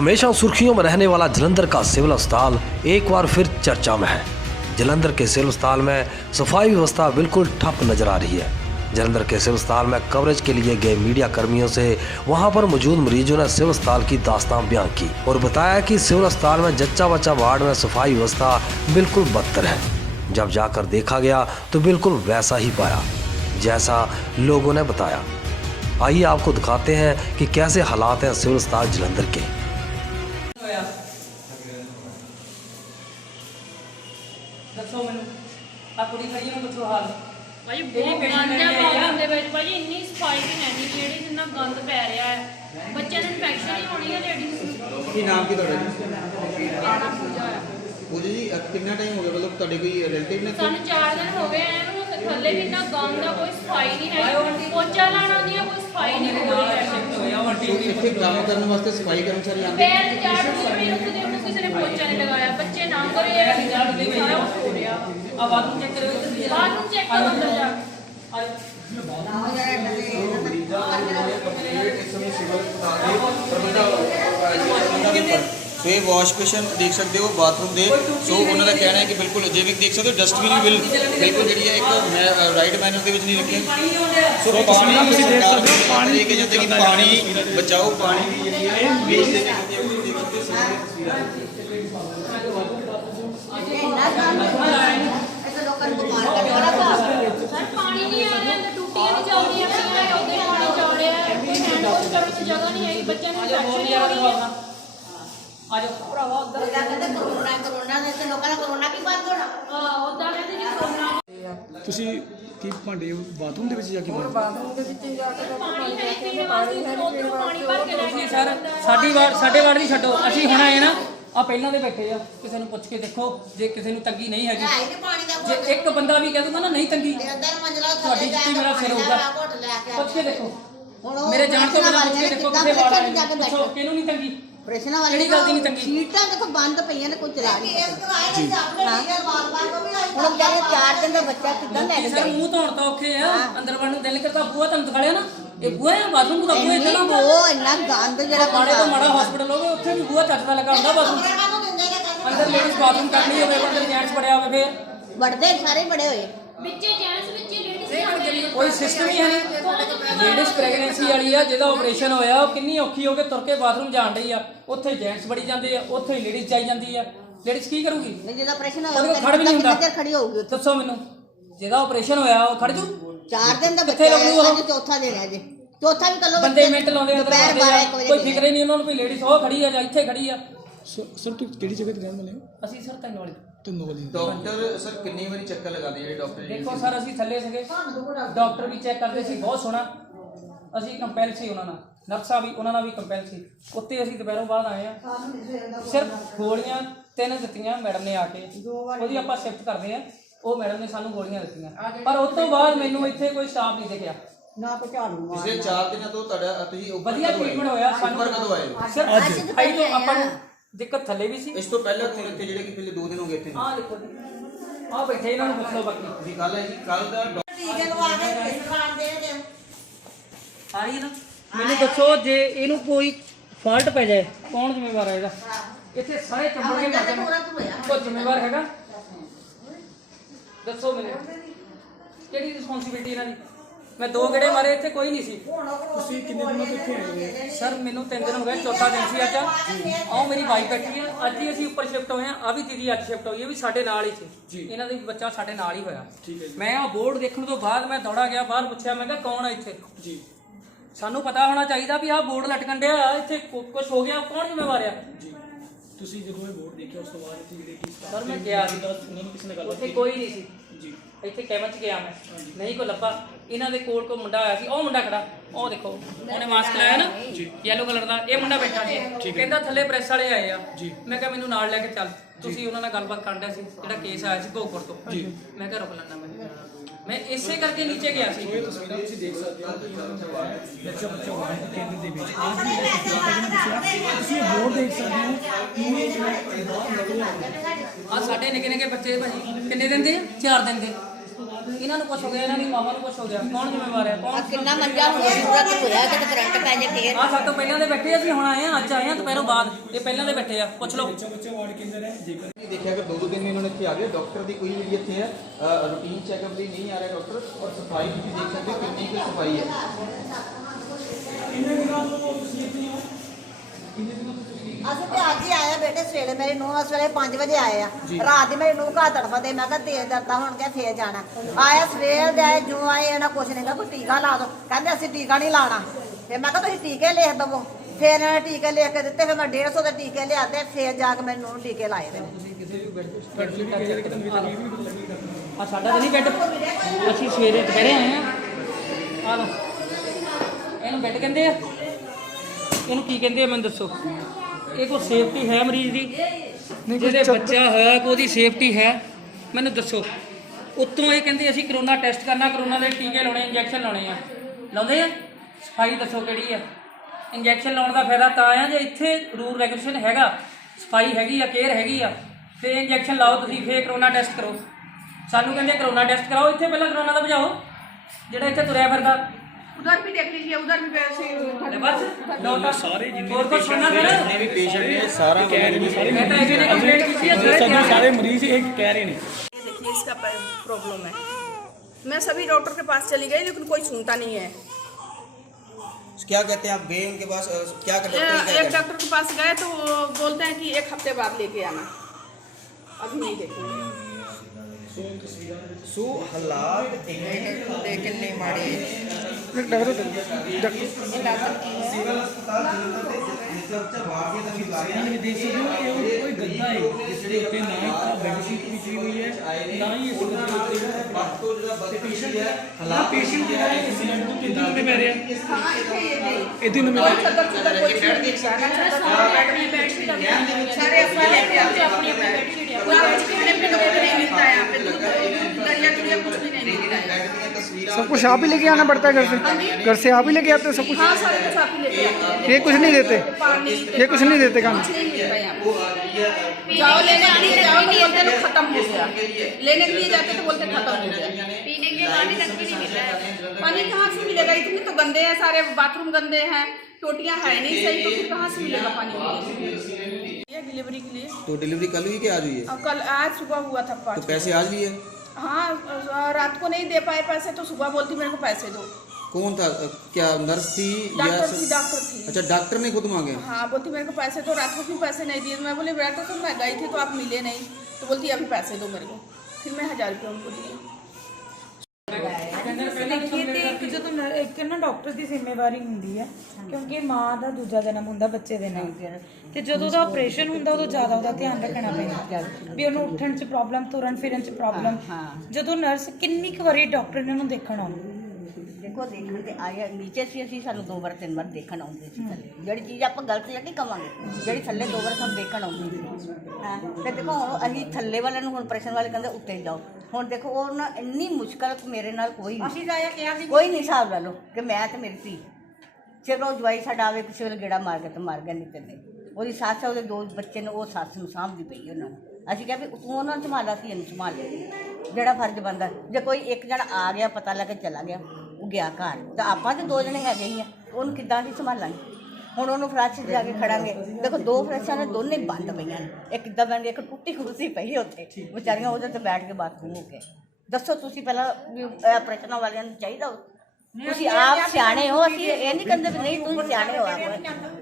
हमेशा सुर्खियों में रहने वाला जालंधर का सिविल अस्पताल एक बार फिर चर्चा में है। जालंधर के सिविल अस्पताल में सफाई व्यवस्था बिल्कुल ठप नजर आ रही है। जालंधर के सिविल अस्पताल में कवरेज के लिए गए मीडिया कर्मियों से वहां पर मौजूद मरीजों ने सिविल अस्पताल की दास्तान बयान की और बताया कि सिविल अस्पताल में जच्चा बच्चा वार्ड में सफाई व्यवस्था बिल्कुल बदतर है। जब जाकर देखा गया तो बिल्कुल वैसा ही पाया जैसा लोगों ने बताया। आइए आपको दिखाते हैं कि कैसे हालात हैं सिविल अस्पताल जालंधर के। ਦੱਸੋ ਮੈਨੂੰ ਆ ਕੁੜੀ ਖੜੀ ਨੂੰ ਪੁੱਛੋ ਹਾਲ ਭਾਜੀ ਬਹੁਤ ਗੰਦ ਹੈ ਬਾਥਰੂਮ ਦੇ ਵਿੱਚ। ਭਾਜੀ ਇੰਨੀ ਸਫਾਈ ਵੀ ਹੈ ਨਹੀਂ, ਲੇਡੀਜ਼ ਇੰਨਾ ਗੰਦ ਪੈ ਰਿਹਾ ਹੈ, ਬੱਚਿਆਂ ਨੂੰ ਇਨਫੈਕਸ਼ਨ ਹੀ ਹੋਣੀ ਹੈ ਲੇਡੀਜ਼ ਨੂੰ। ਕੀ ਨਾਮ ਕੀ ਤੁਹਾਡਾ ਜੀ? ਮੇਰਾ ਨਾਮ ਪੂਜਾ ਹੈ। ਪੂਜਾ ਜੀ ਕਿੰਨਾ ਟਾਈਮ ਹੋ ਗਿਆ ਮਤਲਬ ਤੁਹਾਡੇ ਕੋਈ ਰਿਲੇਟਿਵ ਨੇ? ਸਾਨੂੰ 4 ਦਿਨ ਹੋ ਗਏ ਐ ਨੂੰ, ਥੱਲੇ ਵੀ ਇੰਨਾ ਗੰਦ ਆ, ਕੋਈ ਸਫਾਈ ਨਹੀਂ ਹੈ। ਪੋਚਾ ਲਾਣਾ ਆਉਂਦੀ ਹੈ, ਕੋਈ ਸਫਾਈ ਨਹੀਂ ਹੋ ਰਹੀ ਹੈ। ਇੱਥੇ ਕੰਮ ਕਰਨ ਵਾਸਤੇ ਸਫਾਈ ਕਰਮਚਾਰੀ ਆਉਂਦੇ ਪੈਰ ਤੇ ਝਾੜੂ ਵੀ ਰੁਕਦੇ ਨੂੰ ਕਿਸੇ ਨੇ ਪੋਚਾ ਨਹੀਂ ਲਗਾਇਆ। ਬੱਚੇ ਨਾ ਕਰੇ ਸਾਰਾ ਕੁਛ ਹੋ ਰਿਹਾ ਵਾ। ਆ ਬਾਥਰੂਮ ਚੈੱਕ ਕਰੋ ਤੁਸੀਂ ਬਾਥਰੂਮ ਚੈੱਕ ਕਰੋ ਅੰਦਰ ਜਾ ਕੇ। ਸੋ ਇਹ ਵਾਸ਼ ਬੇਸ਼ਨ ਦੇਖ ਸਕਦੇ ਹੋ ਬਾਥਰੂਮ ਦੇ। ਸੋ ਉਹਨਾਂ ਦਾ ਕਹਿਣਾ ਹੈ ਕਿ ਬਿਲਕੁਲ ਜੇ ਵੀ ਦੇਖ ਸਕਦੇ ਹੋ ਡਸਟਬਿਨ ਵੀ ਬਿਲਕੁਲ ਜਿਹੜੀ ਹੈ ਇੱਕ ਰਾਈਟ ਮੈਨਰ ਦੇ ਵਿੱਚ ਨਹੀਂ ਰੱਖੇ। ਸੋ ਪਾਣੀ ਤੁਸੀਂ ਦੇਖ ਸਕਦੇ ਹੋ, ਪਾਣੀ ਲੈ ਕੇ ਜਾਂਦੇ ਕਿ ਪਾਣੀ ਬਚਾਓ, ਪਾਣੀ ਦੀ ਜਿਹੜੀ ਹੈ ਵੇਸਟ ਦੇ ਸਰ ਪਾਣੀ ਨਹੀਂ ਆ ਰਿਹਾ, ਅੰਦਰ ਟੂਟੀਆਂ ਨਹੀਂ ਚੱਲ ਰਹੀਆਂ ਪਈਆਂ, ਉਹਦੇ ਪਾਣੀ ਚੱਲ ਰਿਹਾ ਹੈ। ਕੋਈ ਹੈਂਡ ਵਾਸ਼ ਕਰਨ ਦੀ ਜਗ੍ਹਾ ਨਹੀਂ ਹੈਗੀ, ਬੱਚਿਆਂ ਨੂੰ ਇਨਫੈਕਸ਼ਨ ਹੀ ਹੋ ਰਹੀ ਹੈ। ਆ ਜਾਓ ਭਰਾਵਾ ਉੱਧਰ ਕਰੋਨਾ ਦੇ ਤੇ ਲੋਕਾਂ ਦਾ ਕਰੋਨਾ ਕੀ ਬੰਦ ਹੋਣਾ? ਉਦਾਂ ਕਹਿੰਦੇ ਜੀ ਕਰੋਨਾ ਤੁਸੀਂ ਕੀ ਭਾਂਡੇ ਬਾਥਰੂਮ ਦੇ ਵਿੱਚ ਜਾ ਕੇ ਬਾਥਰੂਮ ਦੇ ਵਿੱਚ ਜਾ ਕੇ ਪਾਣੀ ਹੈ ਪੀਣ ਵਾਸਤੇ, ਉੱਧਰੋਂ ਪਾਣੀ ਭਰ ਕੇ ਲੈ ਕੇ ਸਰ ਸਾਡੇ ਵਾਰਡ ਦੀ ਛੱਡੋ, ਅਸੀਂ ਹੁਣ ਆਏ ਨਾ ਆ ਪਹਿਲਾਂ ਦੇ ਬੈਠੇ ਆ। ਕਿਸੇ ਨੂੰ ਪੁੱਛ ਕੇ ਦੇਖੋ ਜੇ ਕਿਸੇ ਨੂੰ ਤੰਗੀ ਨਹੀਂ ਹੈਗੀ। ਆਈ ਨੇ ਪਾਣੀ ਦਾ ਜੇ ਇੱਕ ਬੰਦਾ ਵੀ ਕਹਿ ਦੂਗਾ ਨਾ ਨਹੀਂ ਤੰਗੀ, ਅੰਦਰ ਮੰਜਲਾ ਤੁਹਾਡੀ ਜੁੱਤੀ ਮੇਰਾ ਸਿਰ ਹੋਊਗਾ। ਘੁੱਟ ਲੈ ਕੇ ਪੁੱਛ ਕੇ ਦੇਖੋ, ਹੁਣ ਉਹ ਮੇਰੇ ਜਾਣ ਤੋਂ ਪਹਿਲਾਂ ਪੁੱਛ ਕੇ ਦੇਖੋ ਕਿਸੇ ਵਾਰਡ ਜਾ ਕੇ ਵਾਲੇ ਬੈਠੋ। ਪੁੱਛੋ ਕਿਹਨੂੰ ਨਹੀਂ ਤੰਗੀ। ਪ੍ਰੇਸ਼ਨਾਂ ਵਾਲੀ ਕਿਹੜੀ ਗੱਲ ਦੀ ਨਹੀਂ ਤੰਗੀ? ਸੀਟਾਂ ਦੇਖੋ ਬੰਦ ਪਈਆਂ ਨੇ, ਕੋਈ ਚਲਾ ਨਹੀਂ ਹੁਣ ਜਿਹੜੇ 4 ਦਿਨ ਦਾ ਬੱਚਾ ਕਿੱਦਾਂ ਲੈ ਕੇ ਸਰ ਮੂੰਹ ਧੋਣ ਤਾਂ ਔਖੇ ਆ, ਅੰਦਰ ਵੜਨ ਨੂੰ ਦਿਲ ਕਰਦਾ। ਬੂਹਾ ਤੁਹਾਨੂੰ ਦਿਖਾ ਲਿਆ ਨਾ, ਇਹ ਬੂਹਾ ਆ ਬਾਥਰੂਮ ਦਾ। ਬੂਹਾ ਇੱਥੇ ਨਾ ਉਹ ਇੰਨਾ ਗੰਦ ਜਿਹੜਾ ਮਾੜੇ ਤੋਂ ਮਾੜਾ ਹਸਪੀਟਲ ਹੋਵੇ ਉੱਥੇ ਵੀ ਬੂਹਾ ਚੱਜਦਾ ਲੱਗਾ ਹੁੰਦਾ ਬਾਥਰੂਮ। ਅੰਦਰ ਲੇਡੀਜ਼ ਬਾਥਰੂਮ ਕਰਨੀ ਹੋਵੇ, ਅੰਦਰ ਜੈਂਟਸ ਬੜਿਆ ਹੋਵੇ, ਫਿਰ ਵੜਦੇ ਸਾਰੇ ਬੜੇ ਹੋਏ। ਵਿੱਚੇ ਜੈਂਟਸ ਵਿੱਚ ਲੇਡੀਜ਼ ਕੋਈ ਸਿਸਟਮ ਹੀ ਹੈ ਨਹੀਂ। ਲੇਡੀਜ਼ ਪ੍ਰੈਗਨੈਂਸੀ ਵਾਲੀ ਆ ਜਿਹਦਾ ਆਪਰੇਸ਼ਨ ਹੋਇਆ, ਉਹ ਕਿੰਨੀ ਔਖੀ ਹੋ ਕੇ ਤੁਰ ਕੇ ਬਾਥਰੂਮ ਜਾਣ ਰਹੀ ਆ। ਉੱਥੇ ਜੈਂਟਸ ਬੜੀ ਜਾਂਦੇ ਆ, ਉੱਥੇ ਲੇਡੀਜ਼ ਜਾਈ ਜਾਂਦੀ ਆ। ਲੇਡੀਜ਼ ਕੀ ਕਰੂਗੀ? ਜਿਹਦਾ ਆਪਰੇਸ਼ਨ ਉਹਦੇ ਹੋਇਆ ਕੋਲ ਖੜ ਵੀ ਨਹੀਂ ਹੁੰਦਾ। ਕਿੱਧਰ ਖੜੀ ਹੋਊਗੀ ਉੱਥੇ? ਦੱਸੋ ਮੈਨੂੰ, ਜਿਹਦਾ ਆਪਰੇਸ਼ਨ ਹੋਇਆ ਉਹ ਖੜ ਜੂ? 4 ਦਿਨ ਦਾ ਕਿੱਥੇ ਬੱਚਾ ਲੱਗੂ ਉਹ? ਅੱਜ ਚੌਥਾ ਦਿਨ ਹੈ ਜੀ, ਚੌਥਾ ਵੀ ਕੱਲੋ ਬੰਦੇ ਮਿੰਟ ਲਾਉਂਦੇ ਆ, ਦੁਪਹਿਰ 12 1 ਵਜੇ ਕੋਈ ਫਿਕਰ ਹੀ ਨਹੀਂ ਉਹਨਾਂ ਨੂੰ ਵੀ ਲੇਡੀਜ਼ ਉਹ ਖੜੀ ਆ ਜਾਂ ਇੱਥੇ ਖੜੀ ਆ। ਸਰ ਤੁਸੀਂ ਕਿਹੜੀ ਜਗ੍ਹਾ ਤੇ ਰਹਿਣ ਵਾਲੇ ਹੋ? ਅਸੀਂ ਸਰ ਤੈਨੂੰ ਵਾਲੀ ਧੰਨਵਾਦ। ਡਾਕਟਰ ਸਰ ਕਿੰਨੀ ਵਾਰੀ ਚੱਕਰ ਲਗਾਉਂਦੇ ਜਿਹੜੇ ਡਾਕਟਰ ਜੀ? ਦੇਖੋ ਸਰ ਅਸੀਂ ਥੱਲੇ ਸੀਗੇ, ਡਾਕਟਰ ਵੀ ਚੈੱਕ ਕਰਦੇ ਸੀ, ਬਹੁਤ ਸੋਹਣਾ। ਅਸੀਂ ਕੰਪੈਲ ਸੀ ਉਹਨਾਂ ਨਾਲ, ਨਰਸਾਂ ਵੀ ਉਹਨਾਂ ਨਾਲ ਵੀ ਕੰਪੈਲ ਸੀ। ਉੱਤੇ ਅਸੀਂ ਦੁਪਹਿਰੋਂ ਬਾਅਦ ਆਏ ਆ। ਸਿਰਫ ਗੋਲੀਆਂ 3 ਦਿੱਤੀਆਂ ਮੈਡਮ ਨੇ ਆ ਕੇ, ਉਹਦੀ ਆਪਾਂ ਸ਼ਿਫਟ ਕਰਦੇ ਆ। ਉਹ ਮੈਡਮ ਨੇ ਸਾਨੂੰ ਗੋਲੀਆਂ ਦਿੱਤੀਆਂ, ਪਰ ਉਸ ਤੋਂ ਬਾਅਦ ਮੈਨੂੰ ਇੱਥੇ ਕੋਈ ਸਟਾਫ ਨਹੀਂ ਦਿਖਿਆ। ਨਾ ਕੋਈ ਝਾੜੂ ਪਿਛਲੇ 4 ਦਿਨਾਂ ਤੋਂ ਤੁਹਾਡਾ ਤੁਸੀਂ ਉੱਪਰ ਵਧੀਆ ਟ੍ਰੀਟਮੈਂਟ ਹੋਇਆ ਸਾਨੂੰ। ਉੱਪਰ ਕਦੋਂ ਆਏ ਹੋ? ਸਿਰਫ ਆਈ ਤੋਂ ਆਪਾਂ ਨੂੰ ਦਿੱਕਤ ਥੱਲੇ ਵੀ ਸੀ। ਇਸ ਤੋਂ ਪਹਿਲਾਂ ਤੁਸੀਂ ਇੱਥੇ ਜਿਹੜੇ ਕਿ ਪਿਛਲੇ 2 ਦਿਨ ਹੋ ਗਏ ਇੱਥੇ ਆਹ ਦੇਖੋ ਜੀ, ਆਹ ਬੈਠੇ, ਇਹਨਾਂ ਨੂੰ ਪੁੱਛ ਲਓ। ਬਾਕੀ ਜੀ ਕੱਲ ਹੈ ਜੀ, ਕੱਲ ਦਾ ਟੀਕੇ ਲਵਾ ਕੇ ਖਾਣ ਦੇ ਦੇ ਆ ਰਹੀ ਹੈ ਨਾ। ਮੈਨੂੰ ਦੱਸੋ ਜੇ ਇਹਨੂੰ ਕੋਈ ਫਾਲਟ ਪੈ ਜਾਏ ਕੌਣ ਜ਼ਿੰਮੇਵਾਰ ਹੈ ਇਹਦਾ? ਇੱਥੇ ਸਾਰੇ ਚੰਬੜ ਕੇ ਮਰ ਜਾਣ, ਕੋਈ ਜ਼ਿੰਮੇਵਾਰ ਹੈਗਾ? ਦੱਸੋ ਮੈਨੂੰ ਕਿਹੜੀ ਰਿਸਪੌਂਸਿਬਿਲਟੀ ਇਹਨਾਂ ਦੀ? ਮੈਂ 2 ਗੇੜੇ ਮਾਰੇ, ਇੱਥੇ ਕੋਈ ਨਹੀਂ ਸੀ। ਤੁਸੀਂ ਕਿੰਨੇ ਦਿਨਾਂ ਤੋਂ ਇੱਥੇ ਆਏ ਹੋ? ਸਰ ਮੈਨੂੰ 3 ਦਿਨ ਹੋ ਗਏ, ਚੌਥਾ ਦਿਨ ਸੀ ਅੱਜ। ਆਹ ਮੇਰੀ ਵਾਈਫ ਬੈਠੀ ਹੈ, ਅੱਜ ਹੀ ਅਸੀਂ ਉੱਪਰ ਸ਼ਿਫਟ ਹੋਏ ਆ। ਆ ਵੀ ਦੀਦੀ ਅੱਜ ਸ਼ਿਫਟ ਹੋਈ ਹੈ, ਵੀ ਸਾਡੇ ਨਾਲ ਹੀ ਸੀ। ਇਹਨਾਂ ਦੇ ਬੱਚਾ ਸਾਡੇ ਨਾਲ ਹੀ ਹੋਇਆ। ਮੈਂ ਆ ਬੋਰਡ ਦੇਖਣ ਤੋਂ ਬਾਅਦ ਮੈਂ ਦੌੜਾ ਗਿਆ ਬਾਹਰ, ਪੁੱਛਿਆ ਮੈਂ ਕਿਹਾ ਕੌਣ ਆ ਇੱਥੇ? ਜੀ ਸਾਨੂੰ ਪਤਾ ਹੋਣਾ ਚਾਹੀਦਾ ਵੀ ਆਹ ਬੋਰਡ ਲਟਕਣ ਡਿਆ, ਇੱਥੇ ਕੁਝ ਹੋ ਗਿਆ, ਕੌਣ ਜ਼ਿੰਮੇਵਾਰ ਆ? ਜੀ ਤੁਸੀਂ ਜਦੋਂ ਇਹ ਬੋਰਡ ਦੇਖਿਆ ਉਸ ਤੋਂ ਬਾਅਦ ਇੱਥੇ ਜਿਹੜੇ ਕੀ ਸਰ ਮੈਂ ਗਿਆ ਸੀ, ਉਹਨਾਂ ਨੂੰ ਕਿਸੇ ਨੇ ਗੱਲ ਉੱਥੇ ਕੋਈ ਨਹੀਂ ਸੀ। ਜੀ ਇੱਥੇ ਕੈਮਰੇ 'ਚ ਗਿਆ ਮੈਂ, ਨਹੀਂ ਕੋਈ ਲੱਭਾ। ਇਹਨਾਂ ਦੇ ਕੋਲ ਕੋਈ ਮੁੰਡਾ ਆਇਆ ਸੀ, ਉਹ ਮੁੰਡਾ ਖੜਾ, ਉਹ ਦੇਖੋ ਉਹਨੇ ਮਾਸਕ ਲਾਇਆ ਨਾ ਯੈਲੋ ਕਲਰ ਦਾ। ਇਹ ਮੁੰਡਾ ਬੈਠਾ ਸੀ, ਕਹਿੰਦਾ ਥੱਲੇ ਪ੍ਰੈਸ ਵਾਲੇ ਆਏ ਆ। ਮੈਂ ਕਿਹਾ ਮੈਨੂੰ ਨਾਲ ਲੈ ਕੇ ਚੱਲ। ਤੁਸੀਂ ਉਹਨਾਂ ਨਾਲ ਗੱਲਬਾਤ ਕਰਨ ਡਿਆ ਸੀ, ਜਿਹੜਾ ਕੇਸ ਆਇਆ ਸੀ ਭੋਗਪੁਰ ਤੋਂ। ਮੈਂ ਕਿਹਾ ਰੁਕ ਲੈਣਾ, ਮੈਂ ਇਸੇ ਕਰਕੇ ਨੀਚੇ ਗਿਆ ਸੀ। ਇਹ ਤਸਵੀਰਾਂ ਤੁਸੀਂ ਦੇਖ ਸਕਦੇ ਹੋ ਕਿ ਬੱਚਾ ਵਾਰਡ ਕੇਂਦਰ ਦੇ ਵਿੱਚ ਅੱਜ ਵੀ ਤੁਸੀਂ ਇਹ ਬੋਰਡ ਦੇਖ ਸਕਦੇ ਹੋ ਕਿ ਆ ਸਾਡੇ ਨਿੱਕੇ ਨਿੱਕੇ ਬੱਚੇ ਭਾਜੀ ਕਿੰਨੇ ਦਿਨ ਦੇ? 4 ਦਿਨ ਦੇ। ਇਹਨਾਂ ਨੂੰ ਕੁਛ ਹੋ ਗਿਆ, ਇਹਨਾਂ ਦੀ ਮਾਵਾਂ ਨੂੰ ਕੁਛ ਹੋ ਗਿਆ, ਕੌਣ ਜ਼ਿੰਮੇਵਾਰ ਹੈ? ਕੌਣ? ਕਿੰਨਾ ਮੰਜਾ ਹੋਇਆ ਪੂਰਾ ਤੇ ਹੋਇਆ ਤੇ ਕਰੰਟ ਪੈ ਜੇ ਫੇਰ ਆਹ ਸਭ ਤੋਂ ਪਹਿਲਾਂ ਦੇ ਬੈਠੇ ਅਸੀਂ ਹੁਣ ਆਏ ਆ, ਅੱਜ ਆਏ ਆ ਦੁਪਹਿਰੋਂ ਬਾਅਦ, ਇਹ ਪਹਿਲਾਂ ਦੇ ਬੈਠੇ ਆ, ਪੁੱਛ ਲਓ। ਬੱਚਾ ਵਾਰਡ ਕੇਂਦਰ ਹੈ ਜੇਕਰ ਦੇਖਿਆ ਕਿ 2 ਦਿਨ ਇਹਨਾਂ ਨੇ ਇੱਥੇ ਆ ਗਏ, ਡਾਕਟਰ ਦੀ ਕੋਈ ਵੀ ਇੱਥੇ ਹੈ ਰੂਟੀਨ ਚੈੱਕਅਪ ਲਈ ਨਹੀਂ ਆ ਰਿਹਾ ਡਾਕਟਰ, ਔਰ ਸਫਾਈ ਤੁਸੀਂ ਦੇਖ ਸਕਦੇ ਹੋ ਕਿੰਨੀ ਕੁ ਸਫਾਈ ਹੈ। ਕਿੰਨੇ ਦਿਨਾਂ ਤੋਂ ਤੁਸੀਂ ਇੱਥੇ ਹੋ? ਅਸੀਂ ਤੇ ਅੱਜ ਹੀ ਆਏ ਆ ਬੇਟੇ, ਸਵੇਰੇ ਮੇਰੀ ਨੂੰਹ ਸਵੇਰੇ 5 ਵਜੇ ਆਏ ਆ, ਰਾਤ ਦੀ ਮੇਰੀ ਨੂੰਹ ਘਰ ਤੜਫਦੇ, ਮੈਂ ਕਿਹਾ ਤੇਜ਼ ਦਰਦਾਂ ਹੋਣ ਕੇ ਫੇਰ ਜਾਣਾ। ਆਇਆ ਸਵੇਰ ਦੇ ਆਏ, ਜੋ ਆਏ ਇਹਨਾਂ ਕੁਛ ਨਹੀਂ ਗਾ, ਕੋਈ ਟੀਕਾ ਲਾ ਦੋ, ਕਹਿੰਦੇ ਅਸੀਂ ਟੀਕਾ ਨਹੀਂ ਲਾਣਾ। ਫਿਰ ਮੈਂ ਕਿਹਾ ਤੁਸੀਂ ਟੀਕੇ ਲਿਖ ਦਵੋ, ਫਿਰ ਇਹਨਾਂ ਨੇ ਟੀਕੇ ਲਿਖ ਕੇ ਦਿੱਤੇ, ਫਿਰ ਮੈਂ 150 ਦੇ ਟੀਕੇ ਲਿਆਤੇ, ਫਿਰ ਜਾ ਕੇ ਮੈਨੂੰ ਨੂੰਹ ਟੀਕੇ ਲਾਏ ਨੇ। ਆ ਸਾਡਾ ਤਾਂ ਨਹੀਂ ਬੈੱਡ, ਅਸੀਂ ਸਵੇਰੇ ਦੁਪਹਿਰੇ ਆਏ ਆ। ਆ ਲਓ, ਇਹਨੂੰ ਬੈੱਡ ਕਹਿੰਦੇ ਆ, ਇਹਨੂੰ ਕੀ ਕਹਿੰਦੇ ਆ ਮੈਨੂੰ ਦੱਸੋ? ਇਹ ਕੋਈ ਸੇਫਟੀ ਹੈ ਮਰੀਜ਼ ਦੀ? ਜਿਹਦੇ ਬੱਚਾ ਹੋਇਆ ਕੋਈ ਉਹਦੀ ਸੇਫਟੀ ਹੈ? ਮੈਨੂੰ ਦੱਸੋ। ਉੱਤੋਂ ਇਹ ਕਹਿੰਦੇ ਅਸੀਂ ਕਰੋਨਾ ਟੈਸਟ ਕਰਨਾ, ਕਰੋਨਾ ਦੇ ਟੀਕੇ ਲਾਉਣੇ, ਇੰਜੈਕਸ਼ਨ ਲਾਉਣੇ ਆ, ਲਾਉਂਦੇ ਆ? ਸਫਾਈ ਦੱਸੋ ਕਿਹੜੀ ਆ? ਇੰਜੈਕਸ਼ਨ ਲਾਉਣ ਦਾ ਫਾਇਦਾ ਤਾਂ ਆ ਜੇ ਇੱਥੇ ਰੂਲ ਰੈਗੂਲੇਸ਼ਨ ਹੈਗਾ, ਸਫਾਈ ਹੈਗੀ ਆ, ਕੇਅਰ ਹੈਗੀ ਆ, ਤੇ ਇੰਜੈਕਸ਼ਨ ਲਾਓ ਤੁਸੀਂ, ਫੇਰ ਕਰੋਨਾ ਟੈਸਟ ਕਰੋ। ਸਾਨੂੰ ਕਹਿੰਦੇ ਕਰੋਨਾ ਟੈਸਟ ਕਰਾਓ, ਇੱਥੇ ਪਹਿਲਾਂ ਕਰੋਨਾ ਦਾ ਭਜਾਓ ਜਿਹੜਾ ਇੱਥੇ ਤੁਰਿਆ ਫਿਰਦਾ। उधर भी देख लीजिए, उधर भी वैसे बस डॉक्टर सारे जिन्हें और कुछ सुनना फिर जितने भी पेशेंट ने सारा कह रहे हैं सारे कहता है कि कंप्लेंट की है, सभी सारे मरीज एक कह रहे हैं। ये देखिए इसका प्रॉब्लम है। मैं सभी डॉक्टर के पास चली गई लेकिन कोई सुनता नहीं है। क्या कहते हैं आप गए उनके पास, क्या कहते हैं? एक डॉक्टर के पास गए तो वो बोलते हैं कि 1 हफ्ते बाद लेके आना, अभी नहीं देखेंगे। सो हालात लेकिन नहीं मारे डॉक्टर सिविल अस्पताल ये देख सकते हो कि कोई गद्दा है जिसके ऊपर ना ही बेडशीट बिछी हुई है, ना ही इस पेशेंट है, हालात पेशेंट जो है सिलेंडर को कितने में पै रहे हैं, इतने में कोई चद्दर चद्दर कोई बेड देख रहा है ना, बेड में बेडशीट सारे अपना लेके आते हैं, अपनी अपनी बेडशीट है, कोई बेडशीट पे लोगों को नहीं मिलता है, यहाँ पे दूध दरिया दुनिया कुछ भी नहीं मिलता है। सब कुछ आप ही लेके आना पड़ता है घर से? घर से आप ही लेके आते हो सब कुछ? हाँ सारे कुछ आप ही लेके आते हैं। ये कुछ नहीं देते? पानी ये कुछ नहीं देते काम? कुछ नहीं मिलता यहाँ पे। जाओ लेने के लिए जाओ तो बोलते हैं खत्म हो गया, लेने के लिए जाते तो बोलते खत्म हो गया। पीने के लिए पानी तक भी नहीं मिल रहा है। पानी कहाँ से मिलेगा? इतने तो गंदे हैं सारे, बाथरूम गंदे हैं, टोटियाँ है नहीं सही, तो फिर कहाँ से मिलेगा पानी? ये डिलीवरी के लिए तो डिलीवरी कल हुई कि आज हुई है? कल आज सुबह हुआ था 5 तो पैसे आज लिए? हाँ रात को नहीं दे पाए पैसे तो सुबह बोलती मेरे को पैसे दो। कौन था, क्या नर्स थी या डॉक्टर थी। अच्छा डॉक्टर ने खुद मांगे? हाँ बोलती मेरे को पैसे दो, रात को क्यों पैसे नहीं दिए? मैं बोली डॉक्टर साहब मैं गई थी तो आप मिले नहीं, तो बोलती अभी पैसे दो मेरे को, फिर मैं 1000 रुपये उनको दिए। ਦੇਖੀਏ ਤੇ ਇੱਕ ਜਦੋਂ ਇੱਕ ਨਾ ਡਾਕਟਰ ਦੀ ਜ਼ਿੰਮੇਵਾਰੀ ਹੁੰਦੀ ਹੈ ਕਿਉਂਕਿ ਮਾਂ ਦਾ ਦੂਜਾ ਜਨਮ ਹੁੰਦਾ ਬੱਚੇ ਦੇ ਨਾਲ ਤੇ ਜਦੋਂ ਉਹਦਾ ਆਪਰੇਸ਼ਨ ਹੁੰਦਾ ਉਦੋਂ ਜ਼ਿਆਦਾ ਉਹਦਾ ਧਿਆਨ ਰੱਖਣਾ ਪੈਂਦਾ ਵੀ ਉਹਨੂੰ ਉੱਠਣ 'ਚ ਪ੍ਰੋਬਲਮ, ਤੁਰਨ ਫਿਰਨ 'ਚ ਪ੍ਰੋਬਲਮ। ਜਦੋਂ ਨਰਸ ਕਿੰਨੀ ਕੁ ਵਾਰੀ ਡਾਕਟਰ ਨੇ ਉਹਨੂੰ ਦੇਖਣ ਆਉਂਦਾ? ਦੇਖੋ ਦੇਖਣ ਤੇ ਆਏ ਨੀਚੇ ਸੀ, ਅਸੀਂ ਸਾਨੂੰ 2 ਵਾਰ 3 ਵਾਰ ਦੇਖਣ ਆਉਂਦੇ ਸੀ ਥੱਲੇ। ਜਿਹੜੀ ਚੀਜ਼ ਆਪਾਂ ਗਲਤ ਨਹੀਂ ਕਵਾਂਗੇ, ਜਿਹੜੀ ਥੱਲੇ 2 ਵਾਰ ਸਾਨੂੰ ਦੇਖਣ ਆਉਂਦੀ ਸੀ। ਹਾਂ ਤੇ ਦੇਖੋ ਹੁਣ ਅਸੀਂ ਥੱਲੇ ਵਾਲਿਆਂ ਨੂੰ ਹੁਣ ਆਪਰੇਸ਼ਨ ਵਾਲੇ ਕਹਿੰਦੇ ਉੱਤੇ ਜਾਓ। ਹੁਣ ਦੇਖੋ ਉਹ ਨਾ ਇੰਨੀ ਮੁਸ਼ਕਲ ਮੇਰੇ ਨਾਲ ਕੋਈ ਨਹੀਂ ਕੋਈ ਨਹੀਂ ਹਿਸਾਬ ਲਾ ਲਓ ਕਿ ਮੈਂ ਤੇ ਮੇਰੀ ਧੀ, ਚਲੋ ਜਵਾਈ ਸਾਡਾ ਆਵੇ ਕਿਸੇ ਵੇਲੇ ਗੇੜਾ ਮਾਰ ਕੇ ਤੇ ਮਾਰ ਗਿਆ, ਨਹੀਂ ਤੇ ਨਹੀਂ। ਉਹਦੀ ਸੱਸ ਉਹਦੇ 2 ਬੱਚੇ ਨੇ, ਉਹ ਸੱਸ ਨੂੰ ਸਾਂਭਦੀ ਪਈ ਉਹਨਾਂ ਨੂੰ। ਅਸੀਂ ਕਿਹਾ ਵੀ ਤੂੰ ਉਹਨਾਂ ਨੂੰ ਸੰਭਾਲਾ, ਸੀ ਇਹਨੂੰ ਸੰਭਾਲ ਲੈ, ਜਿਹੜਾ ਫਰਜ਼ ਬਣਦਾ। ਜੇ ਕੋਈ ਇੱਕ ਜਣਾ ਆ ਗਿਆ ਪਤਾ ਲੱਗ ਕੇ ਚਲਾ ਗਿਆ, ਉਹ ਗਿਆ ਘਰ, ਤਾਂ ਆਪਾਂ ਤੇ 2 ਜਣੇ ਹੈਗੇ ਹੀ ਆ, ਉਹਨੂੰ ਕਿੱਦਾਂ ਅਸੀਂ ਸੰਭਾਲਾਂਗੇ? ਹੁਣ ਉਹਨੂੰ ਫਰਸ਼ 'ਚ ਜਾ ਕੇ ਖੜਾਂਗੇ, ਦੇਖੋ 2 ਫਰਸ਼ਾਂ ਨੇ ਦੋਨੇ ਬੰਦ ਪਈਆਂ ਨੇ, ਇੱਕ ਕਿੱਦਾਂ ਬੰਦ, ਇੱਕ ਟੁੱਟੀ ਕੁਰਸੀ ਪਈ ਉੱਥੇ ਵਿਚਾਰੀਆਂ ਉਹਦੇ 'ਤੇ ਬੈਠ ਕੇ ਬਾਥਰੂਮ ਹੋ ਕੇ। ਦੱਸੋ ਤੁਸੀਂ ਪਹਿਲਾਂ ਵੀ ਆਪਰੇਸ਼ਨਾਂ ਵਾਲਿਆਂ ਨੂੰ ਚਾਹੀਦਾ? ਤੁਸੀਂ ਆਪ ਸਿਆਣੇ ਹੋ, ਅਸੀਂ ਇਹ ਨਹੀਂ ਕਹਿੰਦੇ ਵੀ ਨਹੀਂ ਤੁਸੀਂ ਸਿਆਣੇ ਹੋ ਆਪ।